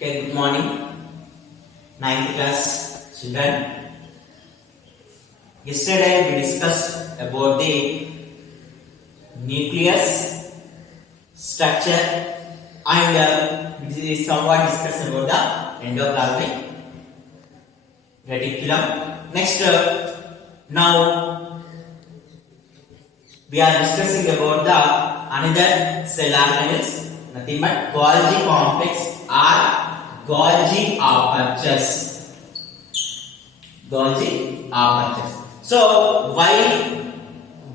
Okay, good morning, ninth class children. Yesterday we discussed about the nucleus structure and we somewhat discussed about the endoplasmic reticulum. Next, now we are discussing about the another cell organelles, nothing but Golgi complex or Golgi apertures. Golgi apertures. So why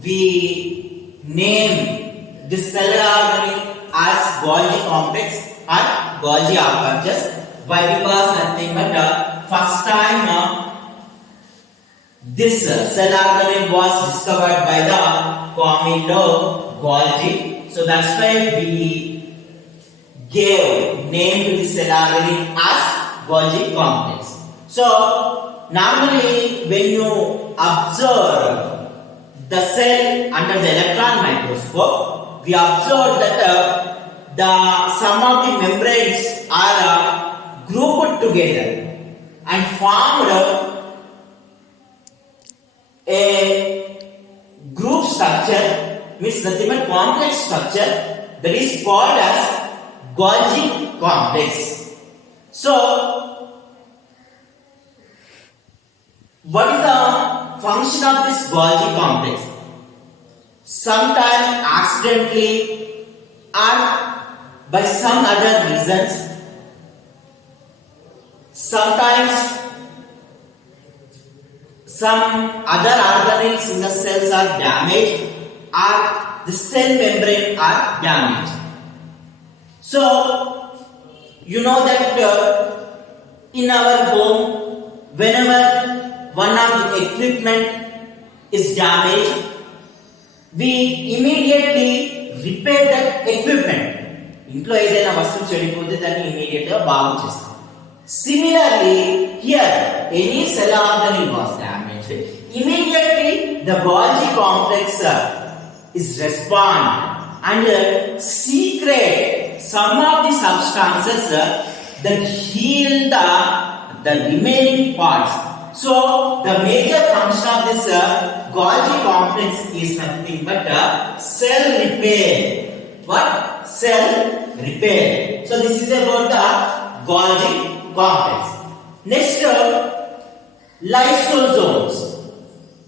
we name this cell organelle as Golgi complex or Golgi apertures? Why? Because nothing but first time this cell organelle was discovered by the Camillo Golgi. So that's why we gave name to this cell organelle as Golgi complex. So normally when you observe the cell under the electron microscope, we observe that some of the membranes are grouped together and formed a group structure, means nothing but complex structure, that is called as Golgi complex. So what is the function of this Golgi complex? Sometimes accidentally or by some other reasons, sometimes some other organelles in the cells are damaged or the cell membrane are damaged. So you know that in our home, whenever one of the equipment is damaged, we immediately repair that equipment. ఇంట్లో ఏదైనా వస్తువు చెడిపోతే దాన్ని immediate గా బాగు చేస్తాం. Similarly, here any cell organelle was damaged, immediately the Golgi complex is respond and secrete some of the substances that heal the remaining parts. So the major function of this Golgi complex is nothing but cell repair. What? Cell repair. So this is about the Golgi complex. Next, lysosomes.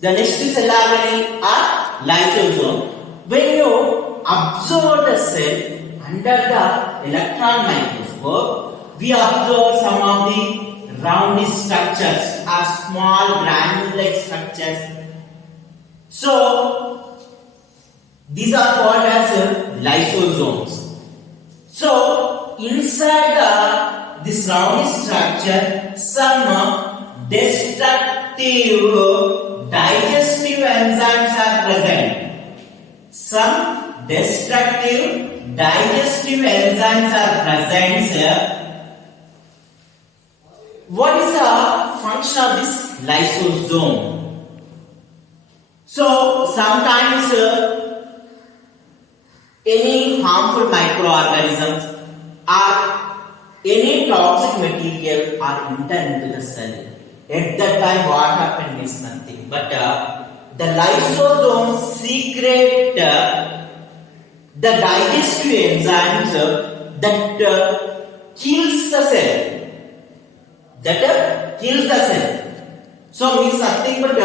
The next cell organelle are lysosome. When you observe the cell under the electron microscope, we observe some of the round structures or small granule-like structures. So these are called as lysosomes. So inside this round structure, some destructive digestive enzymes are present. Some destructive digestive enzymes are present. What is the function of this lysosome? So sometimes any harmful microorganisms or any toxic material are entered into the cell. At that time what happened is nothing but the lysosomes secrete the digestive enzymes that kills the cell. So means nothing but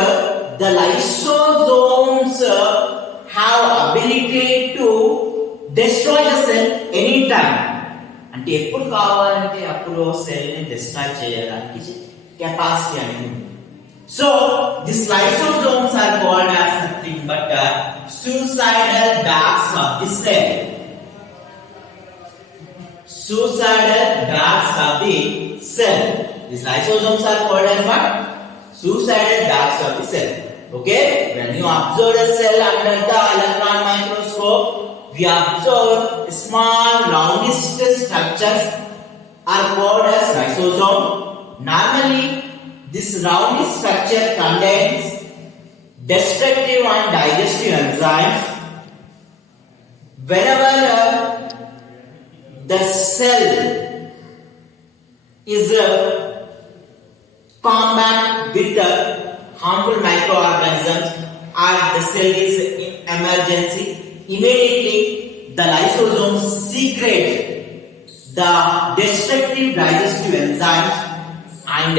the lysosomes have ability to destroy the cell anytime. అంటే ఎప్పుడు కావాలంటే అప్పుడు cell ని destroy చేయడానికి capacity అనేది ఉంది. So this lysosomes are called as nothing but suicidal ducts of the cell. Suicidal ducts of the cell. These lysosomes are called as what? Suicidal ducts of the cell. Okay, when you observe a cell under the electron microscope, we observe small roundish structures are called as lysosome. Normally, this roundish structure contains destructive and digestive enzymes. Whenever the cell is combat with the harmful microorganisms or the cell is in emergency. Immediately the lysosomes secrete the destructive digestive enzymes and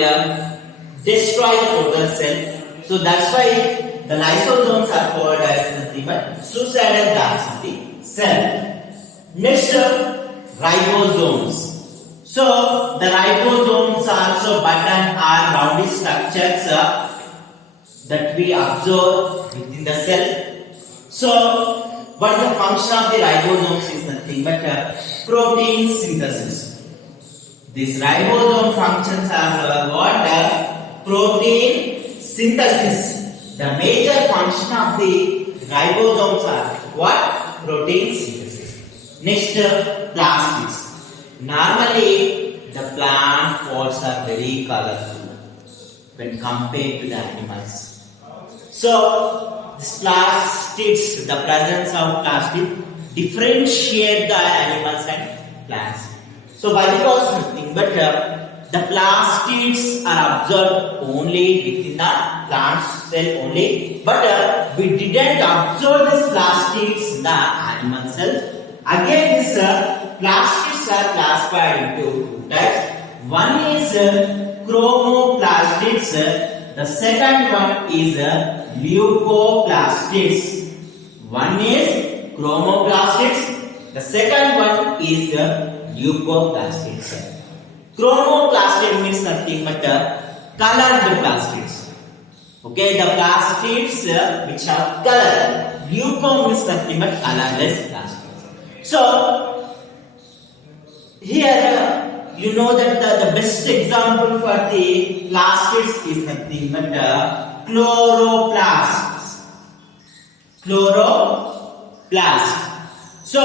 destroy the total cell. So that's why the lysosomes are called as nothing but suicidal parts of the cell. Next, ribosomes. So the ribosomes are also button or rounded structures that we observe within the cell. So what is the function of the ribosomes is nothing but protein synthesis. These ribosome functions are what? Protein synthesis. The major function of the ribosomes are what? Protein synthesis. Next, plastids. Normally, the plant pods are very colorful when compared to the animals. So, this plastids, the presence of plastid differentiate the animals and plants. So, why? Because nothing but the plastids are observed only within the plant cell only, but we didn't observe these plastids in the animal cell. Again, these plastids are classified into two types. One is chromoplastids, the second one is leucoplastids. One is chromoplastids, the second one is leucoplastids. Chromoplastid means nothing but colored plastids. Okay, the plastids which have color. Leuco means nothing but colorless plastids. So here you know that the best example for the plastids is nothing but chloroplasts. Chloroplast. So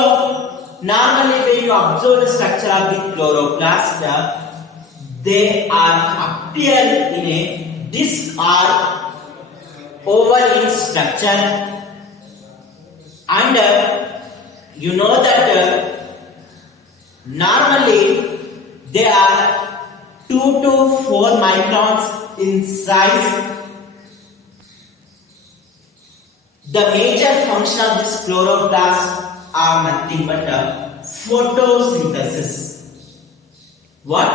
normally when you observe the structure of the chloroplast, they are appear in a disc or oval in structure, and you know that normally they are 2 to 4 microns in size. The major function of this chloroplast are nothing but photosynthesis. What?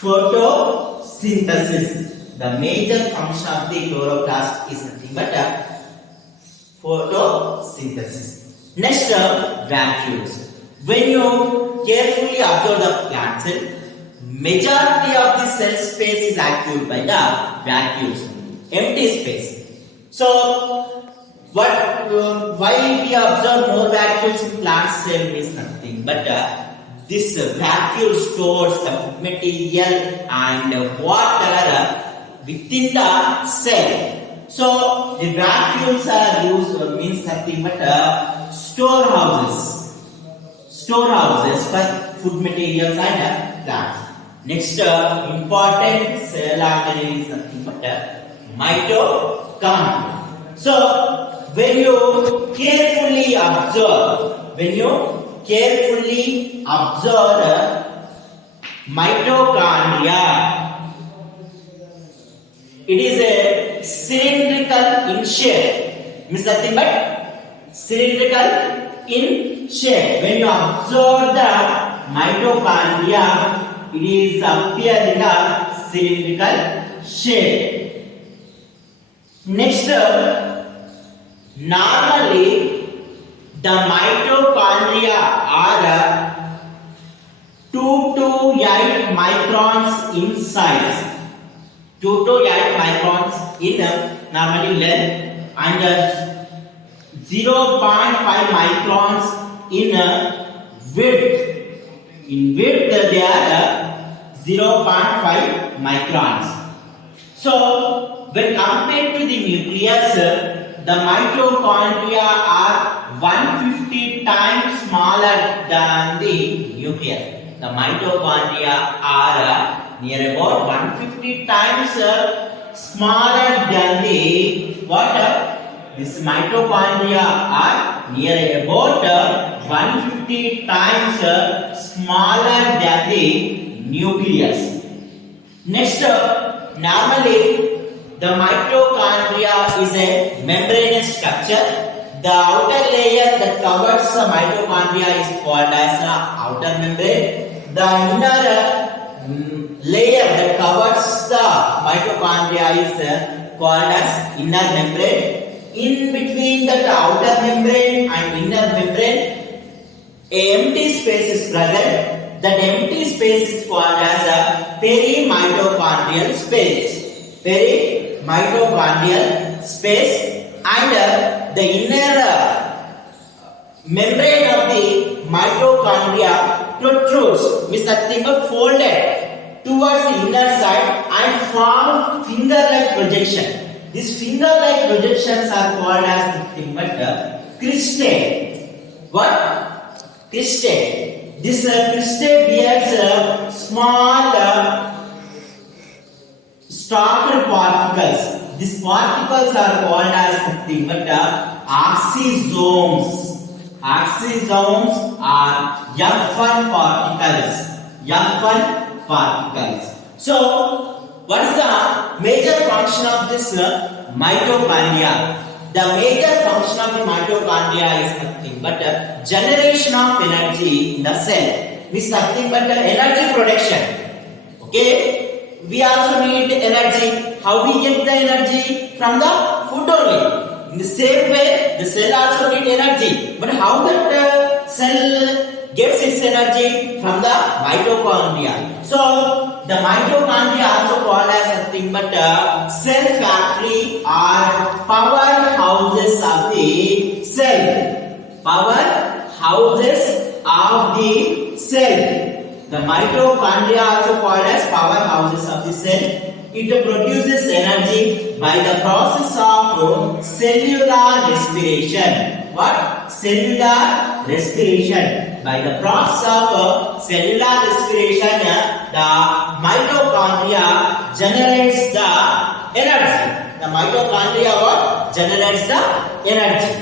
Photosynthesis. The major function of the chloroplast is nothing but photosynthesis. Next, vacuoles. When you carefully observe the plant cell, majority of the cell space is occupied by the vacuoles, empty space. So, why we observe more vacuoles in plant cell is nothing but this vacuole stores the food material and water within the cell. So the vacuoles are used means nothing but storehouses for food materials and plants. Next important cell organelle is nothing but mitochondria. So when you carefully observe mitochondria, it is a cylindrical in shape, means nothing but cylindrical in shape. When you observe the mitochondria, it is appear in a cylindrical shape. Next, normally the mitochondria are 2 to 8 microns in size. 2 to 8 microns in normally length and 0.5 microns in width. In width they are 0.5 microns. So when compared to the nucleus, the mitochondria are 150 times smaller than the nucleus. The mitochondria are near about 150 times smaller than the what? This mitochondria are near about 150 times smaller than the nucleus. Next, normally the mitochondria is a membranous structure. The outer layer that covers the mitochondria is called as the outer membrane. The inner layer that covers the mitochondria is called as inner membrane. In between the outer membrane and inner membrane, a empty space is present. That empty space is called as a perimitochondrial space. Perimitochondrial space, and the inner membrane of the mitochondria protrudes, means that thing is folded towards the inner side and form finger-like projection. These finger-like projections are called as nothing but cristae. What? Cristae. This cristae bears small stalked particles. These particles are called as nothing but oxysomes. Oxysomes are F1 particles. F1 particles. So, what is the major function of this mitochondria? The major function of the mitochondria is nothing but generation of energy in the cell. Means nothing but energy production. Okay? We also need energy. How we get the energy? From the food only. In the same way, the cell also needs energy. But how that cell gets its energy? From the mitochondria. So, the mitochondria also called as nothing but cell factory or powerhouses of the cell. Powerhouses of the cell. The mitochondria also called as powerhouses of the cell. It produces energy by the process of cellular respiration. What? Cellular respiration. By the process of cellular respiration, the mitochondria generates the energy. The mitochondria what? Generates the energy.